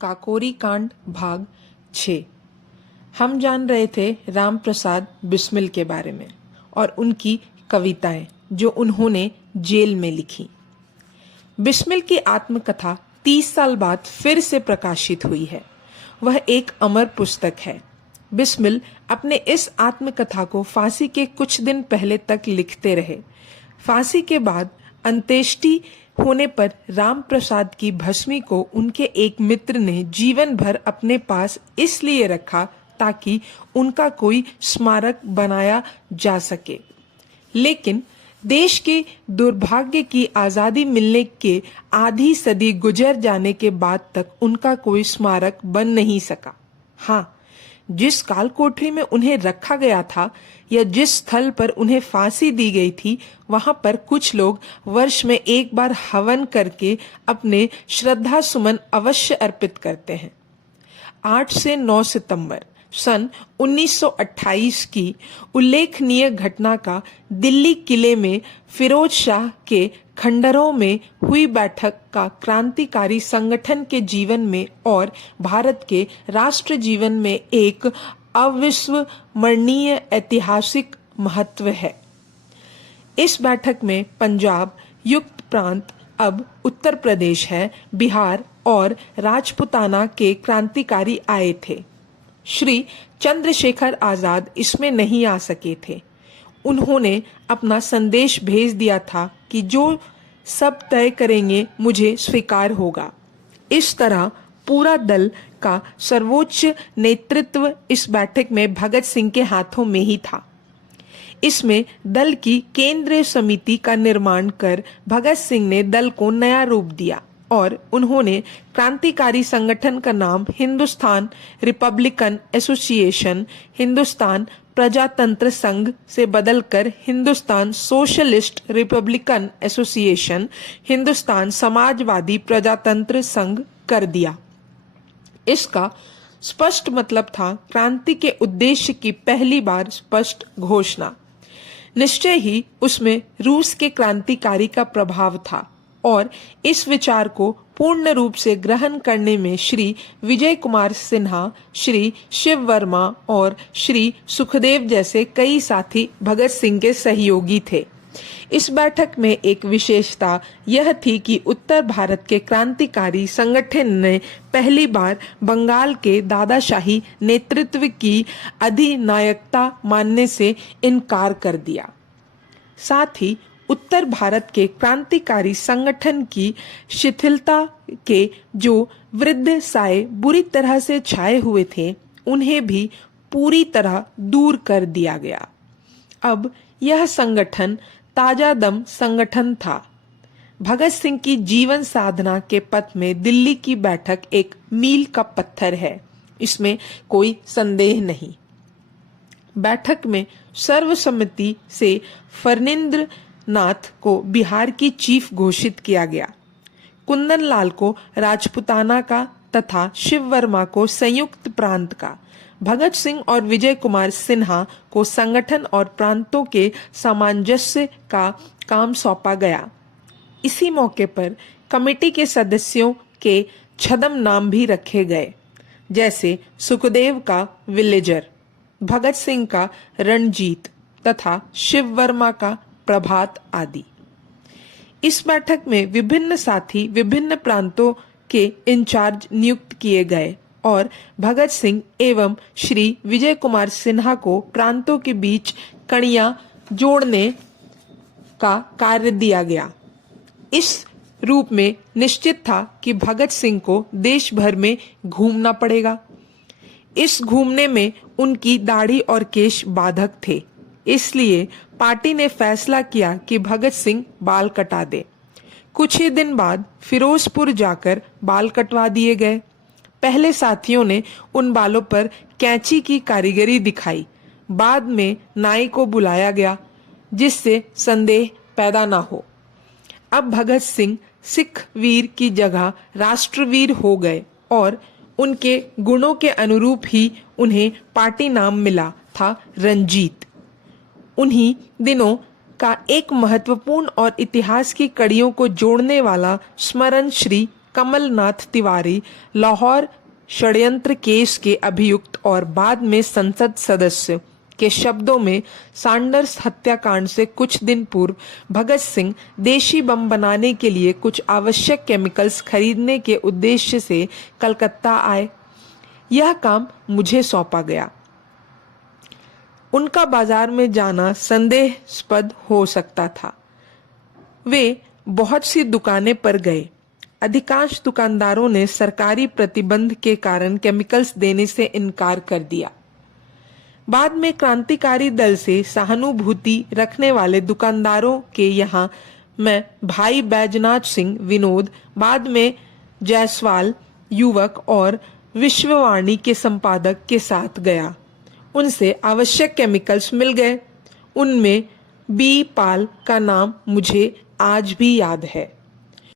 काकोरी कांड भाग 6। हम जान रहे थे राम प्रसाद बिस्मिल के बारे में और उनकी कविताएं जो उन्होंने जेल में लिखी। बिस्मिल की आत्मकथा 30 साल बाद फिर से प्रकाशित हुई है। वह एक अमर पुस्तक है। बिस्मिल अपने इस आत्मकथा को फांसी के कुछ दिन पहले तक लिखते रहे। फांसी के बाद अंत्येष्टि होने पर राम प्रसाद की भस्मी को उनके एक मित्र ने जीवन भर अपने पास इसलिए रखा ताकि उनका कोई स्मारक बनाया जा सके। लेकिन देश के दुर्भाग्य की आज़ादी मिलने के आधी सदी गुजर जाने के बाद तक उनका कोई स्मारक बन नहीं सका। हाँ, जिस काल कोठरी में उन्हें रखा गया था या जिस स्थल पर उन्हें फांसी दी गई थी, वहां पर कुछ लोग वर्ष में एक बार हवन करके अपने श्रद्धा सुमन अवश्य अर्पित करते हैं। 8 से 9 सितंबर सन 1928 की उल्लेखनीय घटना का दिल्ली किले में फिरोज शाह के खंडरों में हुई बैठक का क्रांतिकारी संगठन के जीवन में और भारत के राष्ट्र जीवन में एक अविस्मरणीय ऐतिहासिक महत्व है। इस बैठक में पंजाब युक्त प्रांत अब उत्तर प्रदेश है, बिहार और राजपुताना के क्रांतिकारी आए थे। श्री चंद्रशेखर आजाद इसमें नहीं आ सके थे। उन्होंने अपना संदेश भेज दिया था कि जो सब तय करेंगे मुझे स्वीकार होगा। इस तरह पूरा दल का सर्वोच्च नेतृत्व इस बैठक में भगत सिंह के हाथों में ही था। इसमें दल की केंद्रीय समिति का निर्माण कर भगत सिंह ने दल को नया रूप दिया और उन्होंने क्रांतिकारी संगठन का नाम हिंदुस्तान रिपब्लिकन एसोसिएशन, हिंदुस्तान प्रजातंत्र संघ से बदलकर Hindustan socialist Republican association, Hindustan Samajwadi प्रजातंत्र संघ कर दिया। इसका स्पष्ट मतलब था क्रांति के उद्देश्य की पहली बार स्पष्ट घोषणा। निश्चय ही उसमें रूस के क्रांतिकारी का प्रभाव था और इस विचार को पूर्ण रूप से ग्रहण करने में श्री विजय कुमार सिन्हा, श्री शिव वर्मा और श्री सुखदेव जैसे कई साथी भगत सिंह के सहयोगी थे। इस बैठक में एक विशेषता यह थी कि उत्तर भारत के क्रांतिकारी संगठन ने पहली बार बंगाल के दादाशाही नेतृत्व की अधिनायकता मानने से इनकार कर दिया। साथ ही उत्तर भारत के क्रांतिकारी संगठन की शिथिलता के जो वृद्ध साए बुरी तरह से छाए हुए थे, उन्हें भी पूरी तरह दूर कर दिया गया। अब यह संगठन ताजा दम संगठन था। भगत सिंह की जीवन साधना के पथ में दिल्ली की बैठक एक मील का पत्थर है, इसमें कोई संदेह नहीं। बैठक में सर्वसम्मति से फर्निंद्र नाथ को बिहार की चीफ घोषित किया गया, कुंदन लाल को राजपुताना का तथा शिव वर्मा को संयुक्त प्रांत का, भगत सिंह और विजय कुमार सिन्हा को संगठन और प्रांतों के सामंजस्य का काम सौंपा गया। इसी मौके पर कमेटी के सदस्यों के छद्म नाम भी रखे गए, जैसे सुखदेव का विलेजर, भगत सिंह का रणजीत तथा शिव वर्मा का प्रभात आदि। इस बैठक में विभिन्न साथी विभिन्न प्रांतों के इंचार्ज नियुक्त किए गए और भगत सिंह एवं श्री विजय कुमार सिन्हा को प्रांतों के बीच कड़ियां जोड़ने का कार्य दिया गया। इस रूप में निश्चित था कि भगत सिंह को देश भर में घूमना पड़ेगा। इस घूमने में उनकी दाढ़ी और केश बाधक थे, इसलिए पार्टी ने फैसला किया कि भगत सिंह बाल कटा दे। कुछ ही दिन बाद फिरोजपुर जाकर बाल कटवा दिए गए। पहले साथियों ने उन बालों पर कैंची की कारीगरी दिखाई। बाद में नाई को बुलाया गया जिससे संदेह पैदा ना हो। अब भगत सिंह सिख वीर की जगह राष्ट्रवीर हो गए और उनके गुणों के अनुरूप ही उन्हें पार्टी नाम मिला था, रंजीत। उन्हीं दिनों का एक महत्वपूर्ण और इतिहास की कड़ियों को जोड़ने वाला स्मरण श्री कमलनाथ तिवारी लाहौर षड्यंत्र केस के अभियुक्त और बाद में संसद सदस्य के शब्दों में सैंडर्स हत्याकांड से कुछ दिन पूर्व भगत सिंह देशी बम बनाने के लिए कुछ आवश्यक केमिकल्स खरीदने के उद्देश्य से कलकत्ता आए। यह काम मुझे सौंपा गया। उनका बाजार में जाना संदेहास्पद हो सकता था। वे बहुत सी दुकानें पर गए। अधिकांश दुकानदारों ने सरकारी प्रतिबंध के कारण केमिकल्स देने से इनकार कर दिया। बाद में क्रांतिकारी दल से सहानुभूति रखने वाले दुकानदारों के यहाँ मैं भाई बैजनाथ सिंह विनोद, बाद में जायसवाल युवक और विश्ववाणी के संपादक के साथ गया। उनसे आवश्यक केमिकल्स मिल गए। उनमें बी पाल का नाम मुझे आज भी याद है।